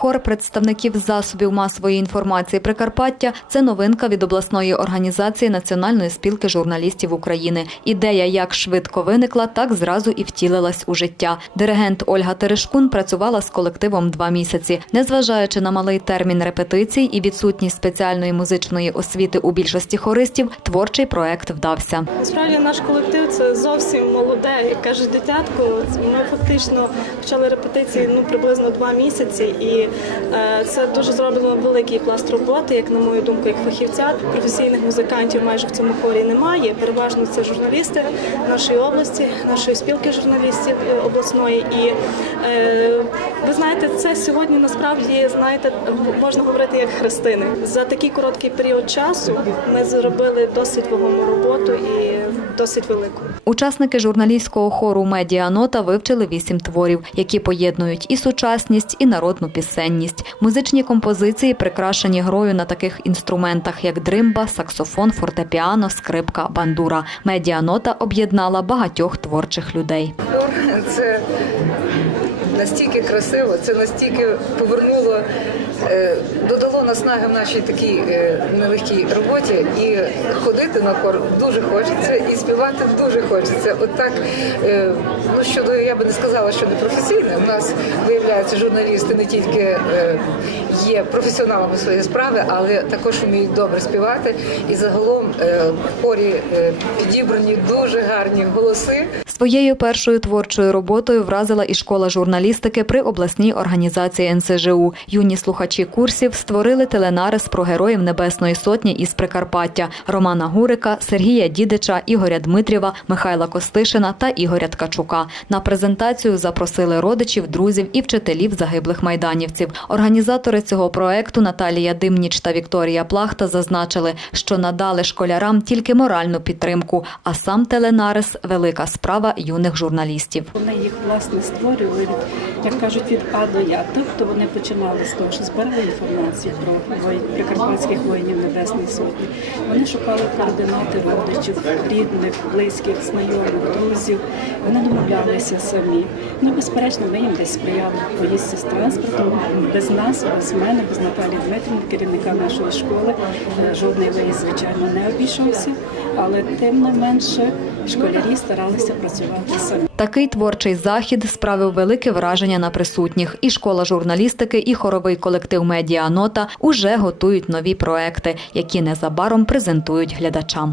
Хор представників засобів масової інформації Прикарпаття це новинка від обласної організації Національної спілки журналістів України. Ідея як швидко виникла, так зразу і втілилась у життя. Диригент Ольга Терешкун працювала з колективом два місяці. Незважаючи на малий термін репетицій і відсутність спеціальної музичної освіти у більшості хористів, творчий проект вдався. Насправді наш колектив це зовсім молоде, як кажуть дитятко. Ми фактично почали репетиції ну приблизно два місяці, і е, це дуже зроблено великий пласт роботи, як на мою думку, як фахівця. Професійних музикантів майже в цьому хорі немає. Переважно це журналісти нашої області, нашої спілки журналістів е, обласної. І е, знаєте, це сьогодні насправді знаєте, можна говорити як хрестини. За такий короткий період часу ми зробили досить вагому роботу і досить велику. Учасники журналістського хору Медіанота вивчили вісім творів, які поєднують і сучасність, і народну пісенність. Музичні композиції прикрашені грою на таких інструментах, як дримба, саксофон, фортепіано, скрипка, бандура. Медіанота об'єднала багатьох творчих людей. Це настільки красиво, це настільки повернуло, е, додало наснаги в нашій такій е, нелегкій роботі. І ходити на хор дуже хочеться, і співати дуже хочеться. От так, е, ну щодо я би не сказала, що не професійне. У нас виявляється, журналісти не тільки е, є професіоналами своєї справи, але також вміють добре співати. І загалом е, в хорі е, підібрані дуже гарні голоси. Своєю першою творчою роботою вразила і школа журналістики при обласній організації НСЖУ. Юні слухачі курсів створили теленарис про героїв Небесної Сотні із Прикарпаття Романа Гурика, Сергія Дідича, Ігоря Дмитрєва, Михайла Костишина та Ігоря Ткачука. На презентацію запросили родичів, друзів і вчителів загиблих майданівців. Організатори цього проекту Наталія Димніч та Вікторія Плахта зазначили, що надали школярам тільки моральну підтримку, а сам теленарис велика справа юних журналістів. Вони їх власне створювали, як кажуть, від А до Я. Тобто вони починали з того, що збирали інформацію про прикарпатських воїнів Небесної Сотні. Вони шукали координати родичів, рідних, близьких, знайомих, друзів. Вони домовлялися самі. Ну, безперечно, ми їм десь сприяли поїздці з транспортом. Без нас, без мене, без Наталії Дмитрівни, керівника нашої школи, е, жодний виїзд, звичайно, не обійшовся. Але тим не менше школярі старалися працювати самі. Такий творчий захід справив велике враження на присутніх. І школа журналістики, і хоровий колектив Медіанота уже готують нові проекти, які незабаром презентують глядачам.